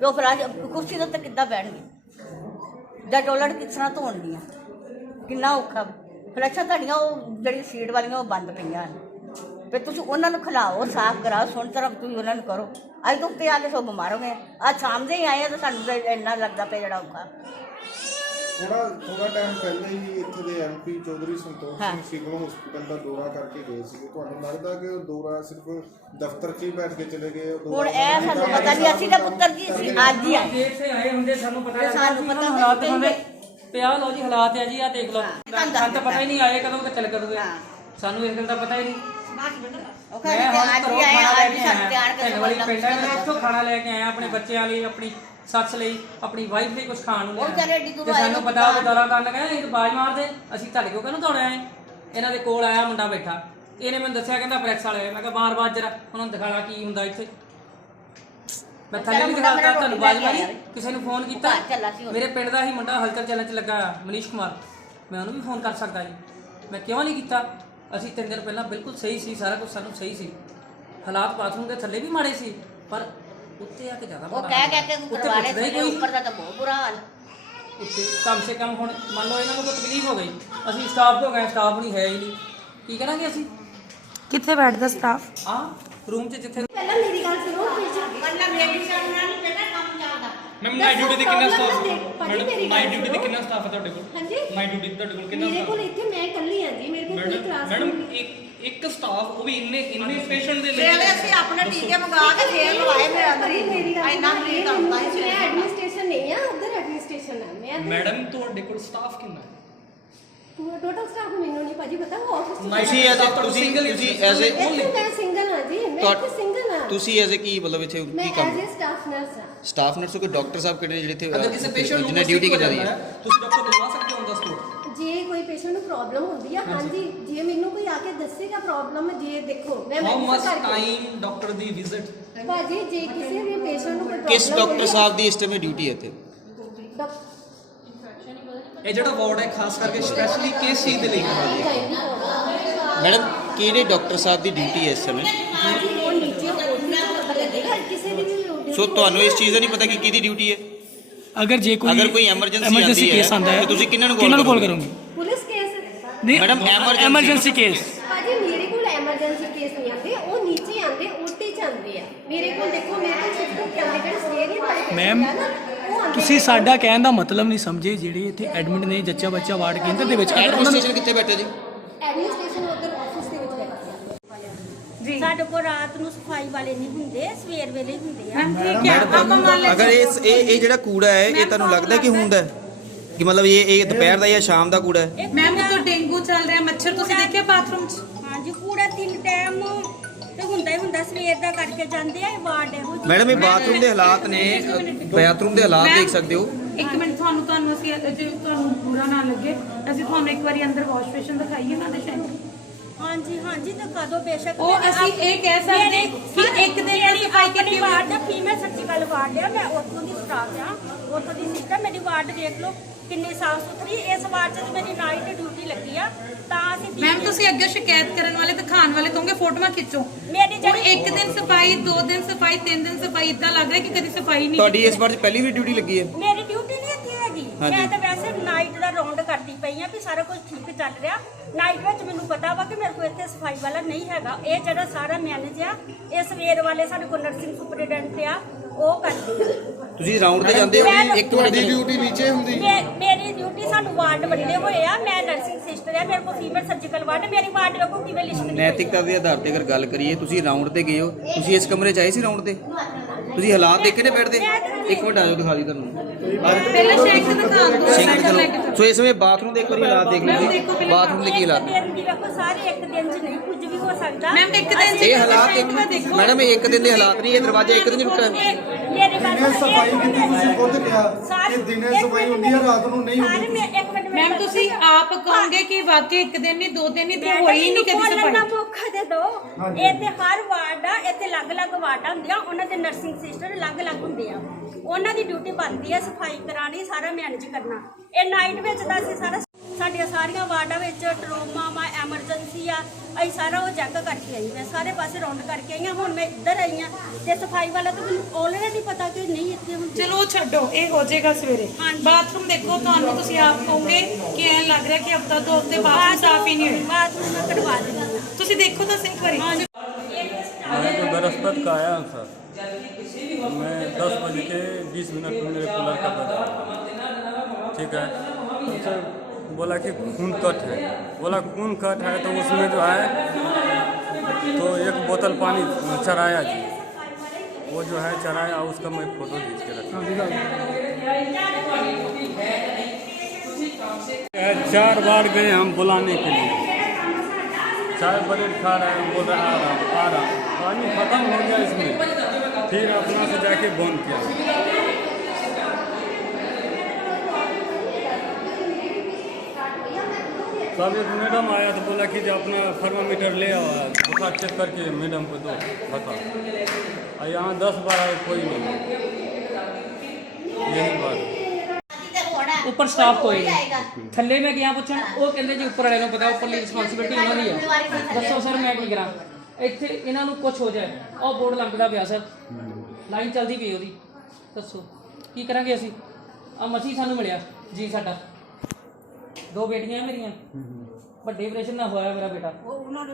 ਉਹ ਫਰਸ਼ ਕੁਰਸੀ ਦੇ ਉੱਤੇ ਕਿੱਦਾਂ ਬੈਠਣਗੇ ਜਾਂ ਟੋਇਲਟ ਕਿਸ ਤਰ੍ਹਾਂ ਧੋਣਗੀਆਂ? ਕਿੰਨਾ ਔਖਾ। ਫਲੈਸ਼ਾਂ ਤੁਹਾਡੀਆਂ ਉਹ ਜਿਹੜੀ ਸੀਟ ਵਾਲੀਆਂ ਉਹ ਬੰਦ ਪਈਆਂ ਨੇ, ਫਿਰ ਤੁਸੀਂ ਉਹਨਾਂ ਨੂੰ ਖਿਲਾਓ, ਸਾਫ਼ ਕਰਾਓ, ਸੁਣ ਤਰ੍ਹਾਂ ਤੁਸੀਂ ਉਹਨਾਂ ਨੂੰ ਕਰੋ। ਅੱਜ ਤੋਂ ਉੱਤੇ ਆ ਕੇ ਸਭ ਬਿਮਾਰ ਹੋ ਗਏ। ਅੱਜ ਸਾਹਮਣੇ ਹੀ ਆਏ ਆ ਤਾਂ ਸਾਨੂੰ ਤਾਂ ਇੰਨਾ ਲੱਗਦਾ ਪਿਆ ਜਿਹੜਾ ਔਖਾ। ਥੋੜਾ ਟਾਈਮ ਪਹਿਲੇ ਹੀ ਇੱਥੇ ਦੇ MP Chaudhary Santokh Singh civil hospital ਦਾ ਦੌਰਾ ਕਰਕੇ ਗਏ ਸੀ। ਤੁਹਾਨੂੰ ਲੱਗਦਾ ਕਿ ਉਹ ਦੌਰਾ ਸਿਰਫ ਦਫ਼ਤਰ 'ਚ ਹੀ ਬੈਠ ਕੇ ਚਲੇ ਗਏ? ਹੁਣ ਇਹ ਸਾਨੂੰ ਪਤਾ ਨਹੀਂ, ਅਸੀਂ ਤਾਂ ਪੁੱਤਰ ਜੀ ਅਸੀਂ ਅੱਜ ਹੀ ਆਏ। ਦੇਰ ਸੇ ਆਏ ਹੁੰਦੇ ਸਾਨੂੰ ਪਤਾ ਲੱਗਦਾ, ਸਾਨੂੰ ਪਤਾ ਹਾਲਾਤ ਹੁੰਦੇ ਪਿਆ। ਲਓ ਜੀ ਹਾਲਾਤ ਆ ਜੀ, ਆ ਦੇਖ ਲਓ, ਸਾਨੂੰ ਤਾਂ ਪਤਾ ਹੀ ਨਹੀਂ ਆਏ ਕਦੋਂ ਕਿ ਚੱਲ ਕਦੋਂ, ਸਾਨੂੰ ਇਸ ਗੱਲ ਦਾ ਪਤਾ ਹੀ ਨਹੀਂ। ਉਹ ਮੈਂ ਕਹਿੰਦੇ ਹੁਣ ਅੱਜ ਘਰੋਂ ਹੀ ਆਏ, ਖਾਣਾ ਲੈ ਅੱਜ ਕੇ ਸਾਨੂੰ ਤਿਆਰ ਆਇਆ, ਕਰਕੇ ਵਾਲੀ ਪਿੰਡ ਹੈ, ਮੈਂ ਇੱਥੋਂ ਖਾਣਾ ਲੈ ਕੇ ਆਇਆ ਆਪਣੇ ਬੱਚਿਆਂ ਲਈ, ਆਪਣੀ ਸੱਸ ਲਈ, ਆਪਣੀ ਵਾਈਫ ਲਈ ਕੁਝ ਖਾਣ ਨੂੰ ਉਹ ਵਿਚਾਰੇ ਐਡੀ ਦੂਰੋਂ ਤੇ ਆਏ ਸਾਨੂੰ ਪਤਾ ਉਹ ਦੌਰਾ ਕਰਨ ਗਏ, ਇਹ ਬਾਜ ਮਾਰਦੇ, ਅਸੀਂ ਤੁਹਾਡੇ ਕੋਲ ਕਹਿੰਨੂੰ ਦੌੜਿਆ ਆਏ। ਇਹਨਾਂ ਦੇ ਕੋਲ ਆਇਆ ਮੁੰਡਾ ਬੈਠਾ, ਇਹਨੇ ਮੈਨੂੰ ਦੱਸਿਆ ਕਹਿੰਦਾ ਪ੍ਰੈਸ ਵਾਲੇ। ਮੈਂ ਕਿਹਾ ਬਾਰ-ਬਾਰ ਜਰਾ ਉਹਨਾਂ ਨੂੰ ਦਿਖਾਣਾ ਕੀ ਹੁੰਦਾ ਇੱਥੇ। ਮੈਂ ਥੱਲੇ ਵੀ ਦਿਖਾਤਾ ਤੁਹਾਨੂੰ ਬਾਜ ਮਾਰੀ, ਕਿਸੇ ਨੂੰ ਫੋਨ ਕੀਤਾ। ਮੇਰੇ ਪਿੰਡ ਦਾ ਹੀ ਮੁੰਡਾ ਹਲਚਲ ਚੈਨਲ 'ਚ ਲੱਗਾ ਆ ਮਨੀਸ਼ ਕੁਮਾਰ, ਮੈਂ ਉਹਨੂੰ ਵੀ ਫੋਨ ਕਰ ਸਕਦਾ ਜੀ। ਮੈਂ ਕਿਉਂ ਨਹੀਂ ਕੀਤਾ? ਅਸੀਂ 3 ਦਿਨ ਪਹਿਲਾਂ ਬਿਲਕੁਲ ਸਹੀ ਸੀ, ਸਾਰਾ ਕੁਝ ਸਾਨੂੰ ਸਹੀ ਸੀ। ਹਾਲਾਤ ਬਾਥਰੂਮ ਦੇ ਥੱਲੇ ਵੀ ਮਾੜੇ ਸੀ, ਪਰ ਉੱਤੇ ਆ ਕੇ ਜ਼ਿਆਦਾ ਉਹ ਕਹਿ ਕੇ ਕਰਵਾ ਲਏ ਥੱਲੇ, ਉੱਪਰ ਦਾ ਤਾਂ ਬਹੁਤ ਬੁਰਾ ਹਾਲ। ਉੱਤੇ ਕਮ ਸੇ ਕਮ ਹੁਣ ਮੰਨ ਲਓ ਇਹਨਾਂ ਨੂੰ ਕੋਈ ਤਕਲੀਫ ਹੋ ਗਈ, ਅਸੀਂ ਸਟਾਫ ਤੋਂ ਗਏ, ਸਟਾਫ ਨਹੀਂ ਹੈ ਹੀ ਨਹੀਂ, ਕੀ ਕਰਾਂਗੇ ਅਸੀਂ? ਕਿੱਥੇ ਬੈਠਦਾ ਸਟਾਫ? ਰੂਮ 'ਚ ਜਿੱਥੇ ਪਹਿਲਾਂ ਮੇਰੀ ਗੱਲ ਸੁਣੋ ਮਤਲਬ ਮੇਰੀ ਸਾਹਮਣੇ ਨਹੀਂ ਪਹਿਲਾਂ ਕੰਮ ਚੱਲਦਾ। ਮੈਮ ਨਾਈਟ ਡਿਊਟੀ ਤੇ ਕਿੰਨਾ ਸਟਾਫ ਭਾਜੀ ਮੇਰੀ ਨਾਈਟ ਡਿਊਟੀ ਤੇ ਕਿੰਨਾ ਸਟਾਫ ਹੈ ਤੁਹਾਡੇ ਕੋਲ? ਹਾਂਜੀ ਨਾਈਟ ਡਿਊਟੀ ਤੁਹਾਡੇ ਕੋਲ ਕਿੰਨਾ ਮੇਰੇ ਸਟਾਫ? ਕੋਲ ਇੱਥੇ ਮੈਂ ਇਕੱਲੀ ਹਾਂ ਜੀ, ਮੇਰੇ ਕੋਲ ਕੋਈ ਕਲਾਸ ਮੈਡਮ ਨਹੀਂ। ਇੱਕ ਸਟਾਫ ਉਹ ਵੀ ਇੰਨੇ ਪੇਸ਼ੈਂਟ ਦੇ ਲਈ ਪਹਿਲੇ ਅਸੀਂ ਆਪਣੇ ਟੀਕੇ ਮੰਗਾ ਕੇ ਫੇਰ ਲਵਾਏ ਮੇਰਾ ਮਰੀਜ਼। ਮੇਰੀ ਗੱਲ ਇੰਨਾ ਮਰੀਜ਼ ਆਉਂਦਾ ਹੀ ਮੈਂ ਐਡਮਿਨਿਸਟ੍ਰੇਸ਼ਨ ਨਹੀਂ ਆ, ਉਧਰ ਐਡਮਿਨਿਸਟ੍ਰੇਸ਼ਨ ਹੈ। ਮੈਂ ਮੈਡਮ ਤੁਹਾਡੇ ਕੋਲ ਸਟਾਫ ਕਿੰਨਾ ਹੈ? ਟੋਟਲ ਸਟਾਫ ਮੈਨੂੰ ਨਹੀਂ ਭਾਜੀ ਪਤਾ, ਉਹ ਆਫਿਸ ਤੁਸੀਂ ਐਜ਼ ਐਜ਼ ਮੈਂ ਸਿੰਗਲ ਹਾਂ ਜੀ, ਮੈਂ ਇੱਥੇ ਸਿੰਗਲ ਹਾਂ। ਤੁਸੀਂ ਐਜ਼ ਕੀ ਮਤਲਬ ਇੱਥੇ ਮੈਂ ਕੀ ਕੰਮ? ਐਜ਼ ਅ ਸਟਾਫ ਨਰਸ ਹਾਂ। ਸਟਾਫ ਨਰਸ ਕੋਈ ਡਾਕਟਰ ਸਾਹਿਬ ਕਿਹੜੇ ਜਿਹੜੇ ਇੱਥੇ ਅਗਰ ਕਿਸੇ ਪੇਸ਼ੈਂਟ ਨੂੰ ਜਿਹਨੇ ਡਿਊਟੀ ਕੀਤੀ ਹੈ ਤੁਸੀਂ ਡਾਕਟਰ ਬੁਲਵਾ ਸਕਦੇ ਹੋ ਦੱਸ ਦਿਓ। ਜੇ ਕੋਈ ਪੇਸ਼ੈਂਟ ਨੂੰ ਪ੍ਰੋਬਲਮ ਹੁੰਦੀ ਆ, ਹਾਂਜੀ, ਜੇ ਮੈਨੂੰ ਕੋਈ ਆ ਕੇ ਦੱਸੇਗਾ ਪ੍ਰੋਬਲਮ, ਜੇ ਦੇਖੋ ਮੈਂ ਹਾਊ ਮਚ ਮੈਡੀਸਨ ਕਰਕੇ ਟਾਈਮ ਡਾਕਟਰ ਦੀ ਵਿਜ਼ਿਟ? ਭਾਜੀ ਜੇ ਕਿਸੇ ਵੀ ਪੇਸ਼ੈਂਟ ਨੂੰ ਕੋਈ ਕਿਸ ਪ੍ਰੋਬਲਮ ਡਾਕਟਰ ਸਾਹਿਬ ਦੀ ਇਸ ਟਾਈਮ ਡਿਊਟੀ ਹੈ ਇੱਥੇ? ਇਹ ਜਿਹੜਾ ਵਾਰਡ ਹੈ ਖਾਸ ਕਰਕੇ ਸਪੈਸ਼ਲੀ ਕਿਸ ਚੀਜ਼ ਦੇ ਲਈ ਮੈਡਮ ਕਿਹੜੇ ਡਾਕਟਰ ਸਾਹਿਬ ਦੀ ਡਿਊਟੀ ਹੈ ਇਸ ਸਮੇਂ? ਹਾਂਜੀ ਉਹ ਨੀਚੇ ਓਡੀ ਚ ਪਤਾ ਲੱਗੇਗਾ ਕਿਸੇ ਦੀ ਵੀ duty ਸੋ ਤੁਹਾਨੂੰ ਇਸ ਚੀਜ਼ ਦਾ ਨਹੀਂ ਪਤਾ ਕਿ ਕਿਹਦੀ ਡਿਊਟੀ ਹੈ? ਅਗਰ ਕੋਈ ਐਮਰਜੈਂਸੀ ਕੇਸ ਆਂਦਾ ਹੈ ਤਾਂ ਤੁਸੀਂ ਕਿਹਨਾਂ ਨੂੰ ਕਾਲ ਕਰੋਗੇ? Police case. ਨਹੀਂ ਮੈਡਮ ਐਮਰਜੈਂਸੀ ਕੇਸ ਭਾਜੀ ਮੇਰੇ ਕੋਲ ਐਮਰਜੈਂਸੀ ਕੇਸ ਨਹੀਂ ਆਉਂਦੇ, ਉਹ ਨੀਚੇ ਆਉਂਦੇ, ਓਟੀ ਚ ਆਉਂਦੇ ਆ। ਮੇਰੇ ਕੋਲ ਦੇਖੋ ਮੇਰੇ ਕੋਲ ਸਿਸਟਮ ਕਹਿੰਦੇ ਜਿਹੜੇ ਸਵੇਰ ਵਾਲੇ ਮੈਮ ਤੁਸੀਂ ਸਾਡਾ ਕਹਿਣ ਦਾ ਮਤਲਬ ਨਹੀਂ ਸਮਝੇ। ਜਿਹੜੇ ਇੱਥੇ ਐਡਮਿਟ ਨੇ ਜੱਚਾ ਬੱਚਾ ਵਾਰਡ ਕੇਂਦਰ ਦੇ ਵਿੱਚ, ਐਡਮਿਨਿਸਟ੍ਰੇਸ਼ਨ ਕਿੱਥੇ ਬੈਠੇ ਜੀ? ਐਡਮਿਨਿਸਟ੍ਰੇਸ਼ਨ ਉਧਰ ਆਫਿਸ ਦੇ ਵਿੱਚ ਬੈਠੇ ਜੀ ਸਾਡੇ ਕੋਲ ਰਾਤ ਨੂੰ ਸਫਾਈ ਵਾਲੇ ਨਹੀਂ ਹੁੰਦੇ, ਸਵੇਰ ਵੇਲੇ ਹੁੰਦੇ ਆ। ਮੈਮ ਠੀਕ ਹੈ, ਆਪਾਂ ਮੰਨ ਲੈ ਅਗਰ ਇਹ ਜਿਹੜਾ ਕੂੜਾ ਹੈ ਇਹ ਤੁਹਾਨੂੰ ਲੱਗਦਾ ਕਿ ਹੁੰਦਾ ਹੈ ਕਿ ਮਤਲਬ ਇਹ ਦੁਪਹਿਰ ਦਾ ਜਾਂ ਸ਼ਾਮ ਦਾ ਕੂੜਾ ਹੈ? ਮੈਮ ਉਹ ਤਾਂ ਡੇਂਗੂ ਚੱਲ ਰਿਹਾ, ਮੱਛਰ ਤੁਸੀਂ ਦੇਖਿਆ ਬਾਥਰੂਮ 'ਚ? ਹਾਂਜੀ ਪੂਰਾ 3 ਟਾਈਮ ਤੇ ਹੁੰਦਾ ਹੀ ਹੁੰਦਾ, ਸਵੇਰ ਦਾ ਕਰਕੇ ਜਾਂਦੇ ਆ। ਵਾਰਡ ਇਹੋ ਜਿਹੀ। ਮੈਡਮ ਇਹ ਬਾਥਰੂਮ ਦੇ ਹਾਲਾਤ ਨੇ, ਬਾਥਰੂਮ ਦੇ ਹਾਲਾਤ ਦੇਖ ਸਕਦੇ ਹੋ। ਇੱਕ ਮਿੰਟ ਤੁਹਾਨੂੰ ਅਸੀਂ ਜੇ ਤੁਹਾਨੂੰ ਬੁਰਾ ਨਾ ਲੱਗੇ, ਅਸੀਂ ਤੁਹਾਨੂੰ ਇੱਕ ਵਾਰੀ ਅੰਦਰ ਵਾਸ਼ ਬੇਸਿਨ ਦਿਖਾਈਏ ਨਾ ਦੇ ਸ਼ੈਂਕ। ਹਾਂਜੀ ਹਾਂਜੀ ਤਾਂ ਕਦੋਂ ਬੇਸ਼ੱਕ ਉਹ ਅਸੀਂ ਇਹ ਕਹਿ ਸਕਦੇ ਕਿ ਇੱਕ ਦਿਨ ਦੀ ਸਫਾਈ ਆਪਣੀ ਵਾਰਡ ਦਾ ਫੀਮੇਲ ਸਰਜੀਕਲ ਵਾਰਡ ਆ, ਮੈਂ ਉੱਥੋਂ ਦੀ ਸਟਾਫ ਆ, ਉੱਥੋਂ ਦੀ ਸਿਸਟਰ। ਮੇਰੀ ਵਾਰਡ ਦੇਖ ਲਓ ਕਿੰਨੀ ਸਾਫ ਸੁਥਰੀ। ਇਸ ਵਾਰਡ 'ਚ ਮੇਰੀ ਨਾਈਟ ਡਿਊਟੀ ਲੱਗੀ ਆ, ਤਾਂ ਅਸੀਂ ਮੈਮ ਤੁਸੀਂ ਅੱਗੇ ਸ਼ਿਕਾਇਤ ਕਰਨ ਵਾਲੇ ਤੇ ਖਾਣ ਵਾਲੇ ਕਹੋਗੇ ਫੋਟੋਆਂ ਖਿੱਚੋ। ਮੇਰੀ ਜਿਹੜੀ ਇੱਕ ਦਿਨ ਸਫਾਈ, 2 ਦਿਨ ਸਫਾਈ, 3 ਦਿਨ ਸਫਾਈ, ਇਦਾਂ ਲੱਗ ਰਿਹਾ ਕਿ ਕਦੀ ਸਫਾਈ ਨਹੀਂ। ਤੁਹਾਡੀ ਇਸ ਵਾਰ ਪਹਿਲੀ ਵੀ ਡਿਊਟੀ ਲੱਗੀ ਹੈ? ਮੇਰੀ ਡਿਊਟੀ ਨਹੀਂ ਇੱਥੇ ਹੈਗੀ, ਮੈਂ ਤਾਂ ਵੈਸੇ ਨਾਈਟ ਦਾ ਰਾਉਂਡ ਕਰਦੀ ਪਈ ਆ ਵੀ ਸਾਰਾ ਕੁਝ ਠੀਕ ਚੱਲ ਰਿਹਾ। ਨਾਈਟ ਵਿੱਚ ਮੈਨੂੰ ਪਤਾ ਵਾ ਕਿ ਮੇਰੇ ਕੋਲ ਇੱਥੇ ਸਫਾਈ ਵਾਲਾ ਨਹੀਂ ਹੈਗਾ। ਇਹ ਜਿਹੜਾ ਸਾਰਾ ਮੈਨੇਜ ਆ, ਇਹ ਸਵੇਰ ਵਾਲੇ ਸਾਡੇ ਕੋਲ ਨਰਸਿੰਗ ਸੁਪਰਡੈਂਟ ਆ, ਉਹ ਕਰਦੇ ਆ। ਤੁਸੀਂ ਰਾਉਂਡ ਤੇ ਜਾਂਦੇ ਹੋ? ਇੱਕ ਤੁਹਾਡੀ ਡਿਊਟੀ ਨੀਚੇ ਹੁੰਦੀ? ਮੇਰੀ ਡਿਊਟੀ ਸਾਨੂੰ ਵਾਰਡ ਵੰਡੇ ਹੋਏ ਆ, ਮੈਂ ਨਰਸਿੰਗ ਸਿਸਟਰ ਆ, ਮੇਰੇ ਕੋਲ ਫੀਮੇਲ ਸਰਜੀਕਲ ਵਾਰਡ। ਮੇਰੀ ਵਾਰਡ ਵੇਖੋ ਕਿਵੇਂ ਲਿਖਦੀ ਹੈ। ਨੈਤਿਕਤਾ ਦੇ ਆਧਾਰ ਤੇ ਅਗਰ ਗੱਲ ਕਰੀਏ, ਤੁਸੀਂ ਰਾਉਂਡ ਤੇ ਗਏ ਹੋ, ਤੁਸੀਂ ਇਸ ਕਮਰੇ 'ਚ ਆਏ ਸੀ ਰਾਉਂਡ ਤੇ? ਤੁਸੀਂ ਹਾਲਾਤ ਦੇਖੇ ਨੇ ਬੈਠ ਦੇ? ਇੱਕ ਮਿੰਟ ਆਜੋ ਦਿਖਾ ਦੀ ਤੁਹਾਨੂੰ। ਪਹਿਲਾਂ ਸ਼ੇਕ ਤੇ ਦਿਖਾ ਦਿਓ, ਸਾਈਕਲ ਲੈ ਕੇ ਸੋ ਇਸ ਸਮੇਂ ਬਾਥਰੂਮ ਦੇ ਇੱਕ ਵਾਰੀ ਹਾਲਾਤ ਦੇਖ ਲਓ ਜੀ। ਬਾਥਰੂਮ ਦੇ ਕੀ ਹਾਲਾਤ ਨੇ? ਦਿਨ ਦੀ ਵੇਖੋ ਸਾਰੇ ਇੱਕ ਦਿਨ 'ਚ ਨਹੀਂ ਕੁਝ ਵੀ ਹੋ ਸਕਦਾ। ਮੈਮ ਇੱਕ ਦਿਨ ਇਹ ਹਾਲਾਤ ਦੇਖੋ ਮੈਡਮ, ਇਹ ਇੱਕ ਦਿਨ ਦੇ ਹਾਲਾਤ ਨਹੀਂ, ਇਹ ਦਰਵਾਜ਼ਾ ਇੱਕ ਦਿਨ 'ਚ ਟੁੱਟਾ ਹੈ। ਮੇਰੇ ਗੱਲ ਸਫਾਈ ਕੀਤੀ ਤੁਸੀਂ ਖੁਦ ਕਿਹਾ ਕਿ ਦਿਨੇ ਸਫਾਈ ਹੁੰਦੀ ਹੈ, ਰਾਤ ਨੂੰ ਨਹੀਂ ਹੁੰਦੀ। ਮੈਮ ਤੁਸੀਂ ਆਪ ਕਹੋਗੇ ਕਿ ਵਾਕਈ ਇੱਕ ਦਿਨ ਨਹੀਂ, 2 ਦਿਨ ਨਹੀਂ, ਤੇ ਹੋਈ ਨਹੀਂ ਕਦੀ ਸਫਾਈ। ਨਾ ਮੌਕਾ ਦੇ ਦੋ। ਇਹ ਤੇ ਹਰ ਵਾਰਡ ਆ, ਇੱਥੇ ਅਲੱਗ-ਅਲੱਗ ਵਾਰਡਾਂ ਹੁੰਦੀਆਂ, ਉਹਨਾਂ ਦੇ ਨਰਸਿੰਗ ਸਿਸਟਰ ਅਲੱਗ-ਅਲੱਗ ਹੁੰਦੇ ਆ। ਉਹਨਾਂ ਦੀ ਡਿਊਟੀ ਬਣਦੀ ਆ ਸਫਾਈ ਕਰਾਣੀ, ਸਾਰਾ ਮੈਨੇਜ ਕਰਨਾ। ਇਹ ਨਾਈਟ ਵਿੱਚ ਤਾਂ ਅਸੀਂ ਸਾਰਾ ਸਾਡੀਆਂ ਸਾਰੀਆਂ ਵਾਰਡਾਂ ਵਿੱਚ ਟਰੋਮਾ ਵਾ, ਐਮਰਜੈਂਸੀ ਆ, ਅਸੀਂ ਸਾਰਾ ਉਹ ਚੈੱਕ ਕਰਕੇ ਆਈ। ਮੈਂ ਸਾਰੇ ਪਾਸੇ ਰਾਉਂਡ ਕਰਕੇ ਆਈ ਹਾਂ। ਹੁਣ ਮੈਂ ਇੱਧਰ ਆਈ ਹਾਂ ਤੇ ਸਫਾਈ ਵਾਲਾ ਤਾਂ ਮੈਨੂੰ ਆਲਰੇਡੀ ਪਤਾ ਕਿ ਨਹੀਂ ਇੱਥੇ ਹੁਣ। ਚਲੋ ਛੱਡੋ, ਇਹ ਹੋ ਜਾਏਗਾ ਸਵੇਰੇ। ਬਾਥਰੂਮ ਦੇਖੋ, ਤੁਹਾਨੂੰ ਤੁਸੀਂ ਆਪ ਕਹੋਗੇ ਕਿ ਐਂ ਲੱਗ ਰਿਹਾ ਕਿ ਹਫਤਾ 2 ਹਫ਼ਤੇ ਬਾਥਰੂਮ ਸਾਫ ਹੀ ਨਹੀਂ ਹੋਏ। ਬਾਥਰੂਮ ਮੈਂ ਕਢਵਾ ਦਿੰਦੀ ਹਾਂ। ਤੁਸੀਂ ਦੇਖੋ ਤਾਂ ਸਹੀ ਵਾਰੀ। मैं तो बृहस्पति का आया हूँ सर। मैं 10 बज के 20 मिनट में मेरे कूलर का बजा, ठीक है। तो सर बोला कि खून कट है, बोला खून कट है तो उसमें जो है तो एक बोतल पानी चढ़ाया जी, वो जो है चढ़ाया, उसका मैं फ़ोटो खींच के रखा। 4 बार गए हम बुलाने के लिए, चाय ब्रेड खा रहे हैं, बोल रहे आ रहा हूँ। पानी ख़त्म हो गया इसमें, फिर अपना से जाके बंद किया। तब एक मैडम आया तो बोला कि जो अपना थर्मामीटर ले आओ, बुखार चेक करके मैडम को दो बता। और यहाँ 10-12 कोई नहीं, यही बात। ਉੱਪਰ ਸਟਾਫ ਕੋਈ ਨਹੀਂ। ਥੱਲੇ ਮੈਂ ਗਿਆ ਪੁੱਛਣ, ਉਹ ਕਹਿੰਦੇ ਜੀ ਉੱਪਰ ਵਾਲਿਆਂ ਨੂੰ ਪਤਾ, ਉੱਪਰਲੀ ਰਿਸਪੌਂਸਿਬਿਲਟੀ ਉਹਨਾਂ ਦੀ ਹੈ। ਦੱਸੋ ਸਰ ਮੈਂ ਕੀ ਕਰਾਂ? ਇੱਥੇ ਇਹਨਾਂ ਨੂੰ ਕੁਝ ਹੋ ਜਾਏ, ਉਹ ਬੋਰਡ ਲੱਗਦਾ ਪਿਆ ਸਰ, ਲਾਈਨ ਚੱਲਦੀ ਪਈ ਉਹਦੀ, ਦੱਸੋ ਕੀ ਕਰਾਂਗੇ ਅਸੀਂ? ਆ ਮਸੀ ਸਾਨੂੰ ਮਿਲਿਆ ਜੀ ਸਾਡਾ, 2 ਬੇਟੀਆਂ ਮੇਰੀਆਂ, ਵੱਡੇ ਆਪਰੇਸ਼ਨ ਨਾਲ ਹੋਇਆ ਮੇਰਾ ਬੇਟਾ।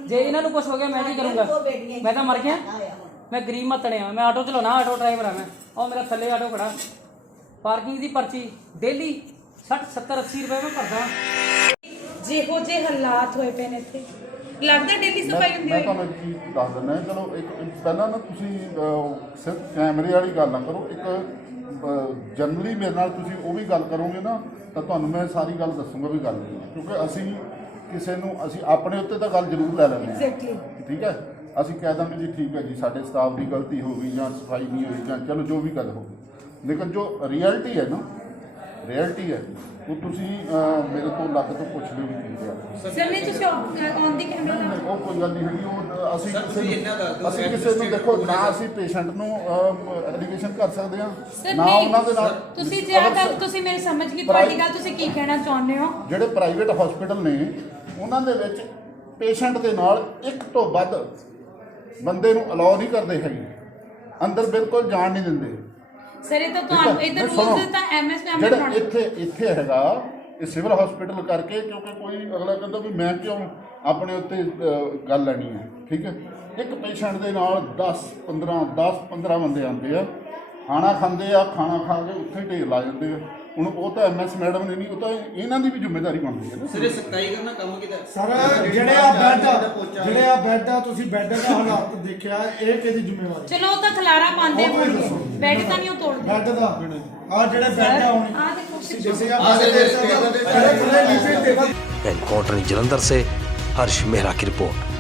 ਜੇ ਇਹਨਾਂ ਨੂੰ ਕੁਝ ਹੋ ਗਿਆ ਮੈਂ ਕੀ ਕਰੂੰਗਾ? ਮੈਂ ਤਾਂ ਮਰ ਗਿਆ। ਮੈਂ ਗਰੀਬ ਮਤਣਿਆ, ਮੈਂ ਆਟੋ ਚਲਾਉਣਾ, ਆਟੋ ਡਰਾਈਵਰ ਆ ਮੈਂ। ਉਹ ਮੇਰਾ ਥੱਲੇ ਆਟੋ ਖੜਾ, ਪਾਰਕਿੰਗ ਦੀ ਪਰਚੀ ਡੇਲੀ 60, 70, 80 ਰੁਪਏ ਮੈਂ ਭਰਦਾ। ਜਿਹੋ ਜਿਹੇ ਹਾਲਾਤ ਹੋਏ ਪਏ ਨੇ ਇੱਥੇ, ਲੱਗਦਾ ਡੇਲੀ ਸਫਾਈ ਹੁੰਦੀ ਮੈਂ ਹੋਈ। ਤੁਹਾਨੂੰ ਇੱਕ ਚੀਜ਼ ਦੱਸ ਦਿੰਦਾ। ਚਲੋ ਇੱਕ ਪਹਿਲਾਂ ਨਾ ਤੁਸੀਂ ਸਿਰਫ ਕੈਮਰੇ ਵਾਲੀ ਗੱਲ ਨਾ ਕਰੋ, ਇੱਕ ਜਨਰਲੀ ਮੇਰੇ ਨਾਲ ਤੁਸੀਂ ਉਹ ਵੀ ਗੱਲ ਕਰੋਗੇ ਨਾ ਤਾਂ ਤੁਹਾਨੂੰ ਮੈਂ ਸਾਰੀ ਗੱਲ ਦੱਸੂਗਾ ਵੀ ਗੱਲ ਕੀ ਹੈ। ਕਿਉਂਕਿ ਅਸੀਂ ਕਿਸੇ ਨੂੰ ਅਸੀਂ ਆਪਣੇ ਉੱਤੇ ਤਾਂ ਗੱਲ ਜ਼ਰੂਰ ਲੈ ਲੈਂਦੇ ਹਾਂ, ਠੀਕ ਹੈ। ਅਸੀਂ ਕਹਿ ਦਾਂਗੇ ਜੀ ਠੀਕ ਹੈ ਜੀ ਸਾਡੇ ਸਟਾਫ ਦੀ ਗਲਤੀ ਹੋ ਗਈ ਜਾਂ ਸਫਾਈ ਨਹੀਂ ਹੋਈ ਜਾਂ ਚਲੋ ਜੋ ਵੀ ਗੱਲ ਹੋ ਗਈ, ਲੇਕਿਨ ਜੋ ਰਿਐਲਿਟੀ ਹੈ ਨਾ, ਰਿਐਲਿਟੀ ਹੈ ਉਹ ਤੁਸੀਂ ਮੇਰੇ ਤੋਂ ਲੱਗ ਤੋਂ ਪੁੱਛ ਲਿਓ ਵੀ ਕੀ ਹੈ। ਸਰ ਨੇ ਤੁਸੀਂ ਔਨ ਦੀ ਕੈਮਰਾ ਉਹ ਕੋਈ ਗੱਲ ਨਹੀਂ ਹੈਗੀ। ਉਹ ਅਸੀਂ ਕਿਸੇ ਨੂੰ ਦੇਖੋ ਨਾ, ਅਸੀਂ ਪੇਸ਼ੈਂਟ ਨੂੰ ਐਲੀਗੇਸ਼ਨ ਕਰ ਸਕਦੇ ਹਾਂ ਸਰ ਨਾ ਉਹਨਾਂ ਦੇ ਨਾਲ। ਤੁਸੀਂ ਜੇ ਗੱਲ ਤੁਸੀਂ ਮੇਰੀ ਸਮਝ ਗਈ ਤੁਹਾਡੀ ਗੱਲ, ਤੁਸੀਂ ਕੀ ਕਹਿਣਾ ਚਾਹੁੰਦੇ ਹੋ? ਜਿਹੜੇ ਪ੍ਰਾਈਵੇਟ ਹਸਪੀਟਲ ਨੇ ਉਹਨਾਂ ਦੇ ਵਿੱਚ ਪੇਸ਼ੈਂਟ ਦੇ ਨਾਲ ਇੱਕ ਤੋਂ ਵੱਧ ਬੰਦੇ ਨੂੰ ਅਲਾਉ ਨਹੀਂ ਕਰਦੇ ਹੈਗੇ, ਅੰਦਰ ਬਿਲਕੁਲ ਜਾਣ ਨਹੀਂ ਦਿੰਦੇ। ਸਰ ਇਹ ਤਾਂ ਤੁਹਾਨੂੰ ਇਧਰ ਰੂਲਸ ਤਾਂ ਐਮਐਸ ਫੈਮਿਲੀ ਜਿਹੜਾ ਬਣਾਉਣਾ। ਇੱਥੇ ਹੈਗਾ ਇਹ ਸਿਵਲ ਹਸਪੀਟਲ ਕਰਕੇ, ਕਿਉਂਕਿ ਕੋਈ ਅਗਲਾ ਕਹਿੰਦਾ ਵੀ ਮੈਂ ਕਿਉਂ ਆਪਣੇ ਉੱਤੇ ਗੱਲ ਲੈਣੀ ਹੈ, ਠੀਕ ਹੈ। ਇੱਕ ਪੇਸ਼ੈਂਟ ਦੇ ਨਾਲ 10-15 ਬੰਦੇ ਆਉਂਦੇ ਆ, ਖਾਣਾ ਖਾਂਦੇ ਆ, ਖਾਣਾ ਖਾ ਕੇ ਉੱਥੇ ਢੇਰ ਲਾ ਜਾਂਦੇ ਆ। ਹੁਣ ਉਹ ਤਾਂ ਐਮਐਸ ਮੈਡਮ ਨੇ ਨਹੀਂ, ਉਹ ਤਾਂ ਇਹਨਾਂ ਦੀ ਵੀ ਜ਼ਿੰਮੇਵਾਰੀ ਬਣਦੀ ਹੈ ਨਾ। ਸਿਰੇ ਸਫਾਈ ਕਰਨਾ ਕੰਮ ਕਿਹਦਾ? ਸਰ ਜਿਹੜੇ ਆ ਬੈੱਡ ਆ ਤੁਸੀਂ ਬੈੱਡ ਦਾ ਹਾਲਾਤ ਦੇਖਿਆ, ਇਹ ਕਿਹਦੀ ਜ਼ਿੰਮੇਵਾਰੀ? ਚਲੋ ਉਹ ਤਾਂ ਖਲਾਰਾ ਪਾਉਂਦੇ ਹੋਣਗੇ, ਬੈੱਡ ਤਾਂ ਨਹੀਂ ਉਹ ਤੋੜਦੇ। ਬੈੱਡ ਦਾ ਆ ਜਿਹੜੇ ਬੈੱਡ ਆ ਹੁਣ ਆ ਦੇਖੋ ਜਿਸੇ ਆ ਦੇਖ ਸਕਦੇ ਹੋ, एनकाउंटर जलंधर से हर्ष मेहरा की रिपोर्ट।